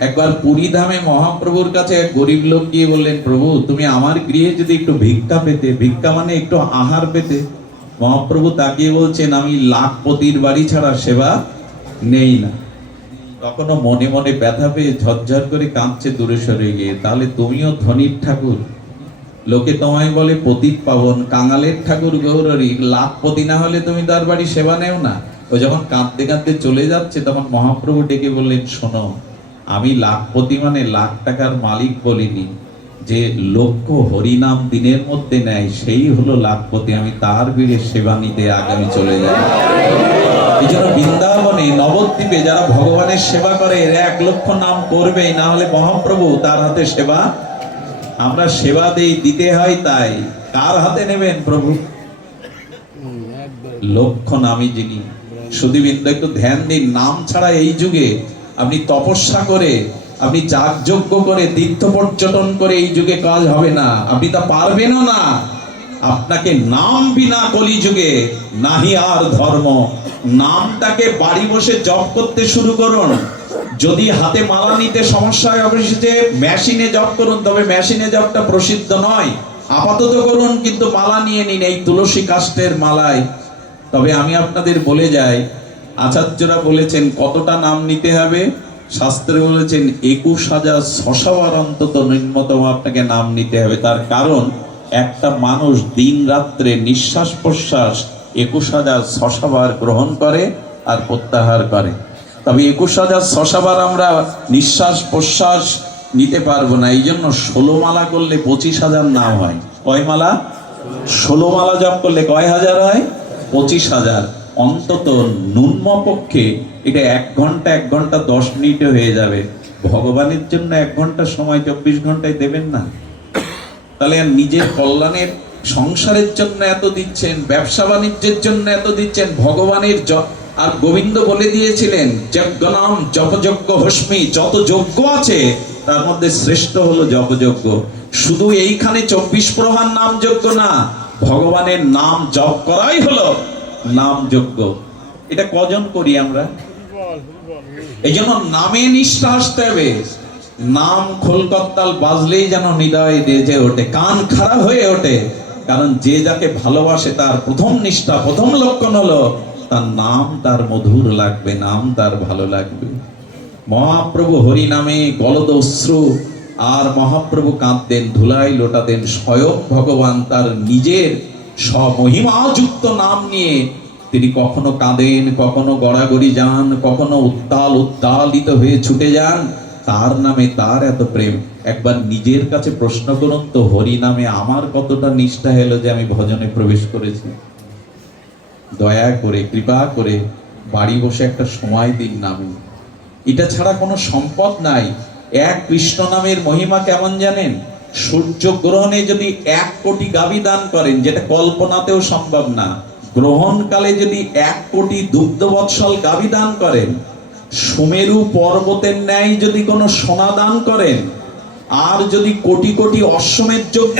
একবার পুরী ধামে মহাপ্রভুর কাছে এক গরিব লোক গিয়ে বললেন, প্রভু, তুমি আমার গৃহে যদি একটু ভিক্ষা পেতে, ভিক্ষা মানে একটু আহার পেতে? মহাপ্রভু তাকিয়ে বলছেন, আমি লাখপতির বাড়ি ছাড়া সেবা নেই না। তখনও মনে মনে ব্যথা পেয়ে ঝরঝর করে কাঁদছে দূরে সরে গিয়ে। তাহলে তুমিও ধনির ঠাকুর? লোকে তোমায় বলে পতিত পাবন, কাঙালের ঠাকুর গৌরী লাখপতি না হলে তুমি তার বাড়ি সেবা নেও না। ও যখন কাঁদতে কাঁদতে চলে যাচ্ছে, তখন মহাপ্রভু ডেকে বললেন, শোনো আমি লাখপতি মানে লাখ টাকার মালিক বলিনি, যে লক্ষ হরিনাম দিনের মধ্যে নেয়, সেই হলো লাখপতি আমি তার বীরে সেবা নিতে আগামী চলে যাই। এই বৃন্দাবনে, নবদ্বীপে যারা ভগবানের সেবা করে, এরা এক লক্ষ নাম করবেই, না হলে মহাপ্রভু তার হাতে সেবা। আমরা সেবা দেই, দিতে হয় তাই। কার হাতে নেবেন প্রভু? লক্ষ নামী যিনি। সুদীবিন্দু একটু ধ্যান দিন। নাম ছাড়া এই যুগে আপনি তপস্যা করে, আপনি যাগযজ্ঞ করে, তীর্থ পর্যটন করে এই যুগে কাজ হবে না। আপনি তা পারবেনও না। আপনাকে নাম বিনা কলি যুগে নাহি আর ধর্ম। নামটাকে বাড়ি বসে জপ করতে শুরু করুন। যদি হাতে মালা নিতে সমস্যা হয় অবশ্যই মেশিনে জপ করুন, তবে মেশিনে জপটা প্রসিদ্ধ নয়। আপাতত করুন, কিন্তু মালা নিয়ে নিন এই তুলসী কাষ্টের মালায়। তবে আমি আপনাদের বলে যাই আচার্যরা বলেছেন, কতটা নাম নিতে হবে? শাস্ত্রে বলেছেন, একুশ হাজার ছশাবার অন্তত ন্যূনতম আপনাকে নাম নিতে হবে। তার কারণ, একটা মানুষ দিন রাত্রে নিঃশ্বাস প্রশ্বাস একুশ হাজার ছশাবার গ্রহণ করে আর প্রত্যাহার করে। তবে একুশ হাজার ছশাবার আমরা নিঃশ্বাস প্রশ্বাস নিতে পারব না। এই জন্য ষোলো মালা করলে পঁচিশ হাজার নাম হয়। কয় মালা? ষোলো মালা জপ করলে কয় হাজার হয়? পঁচিশ হাজার। অন্তত পক্ষে এটা এক ঘণ্টা এক ঘণ্টা দশ মিনিটে হয়ে যাবে। ভগবানের জন্য এক ঘণ্টা সময় চব্বিশ ঘন্টায় দেবেন না। তাহলে আর নিজের কল্যাণের সংসারের জন্য এত দিচ্ছেন, ব্যবসা বাণিজ্যের জন্য এত দিচ্ছেন, ভগবানের আর গোবিন্দ বলে দিয়েছিলেন যজ্ঞ নাম জপযজ্ঞ হস্মি যত যজ্ঞ আছে, তার মধ্যে শ্রেষ্ঠ হলো জপযজ্ঞ। শুধু এইখানে চব্বিশ প্রহার নাম যজ্ঞ না, ভগবানের নাম জপ করাই হলো। নাম যজ্ঞ এটা কজন করি আমরা? এই জন্য নামে নিষ্ঠা আসতে হবে। নাম খোলকত্তাল বাজলেই যেন হৃদয় বেজে ওঠে, কান খারাপ হয়ে ওঠে। কারণ যে যাকে ভালোবাসে তার প্রথম নিষ্ঠা, প্রথম লক্ষণ হলো তার নাম তার মধুর লাগবে, নাম তার ভালো লাগবে। মহাপ্রভু হরি নামে গলদ অশ্রু, আর মহাপ্রভু কাঁদতেন ধুলাই লোটাতেন, স্বয়ং ভগবান তার নিজের স্বমহিমাযুক্ত নাম নিয়ে তিনি কখনো কাঁদেন, কখনো গড়াগড়ি যান, কখনো উত্তাল উত্তালিত হয়ে ছুটে যান। তার নামে তার এত প্রেম। একবার নিজের কাছে প্রশ্ন করুন তো, হরি নামে আমার কতটা নিষ্ঠা এলো যে আমি ভজনে প্রবেশ করেছি? দয়া করে, কৃপা করে বাড়ি বসে একটা সময় দিন নামে। এটা ছাড়া কোনো সম্পদ নাই। এক কৃষ্ণ নামের মহিমা কেমন জানেন? সূর্য গ্রহণে যদি এক কোটি গাবি দান করেন, যেটা কল্পনাতেও সম্ভব না, গ্রহণকালে যদি এক কোটি দুগ্ধ বৎসল গাবি দান করেন, সুমেরু পর্বতের ন্যায় যদি কোনো সোনা দান করেন, আর যদি কোটি কোটি অশ্বমের যোগ্য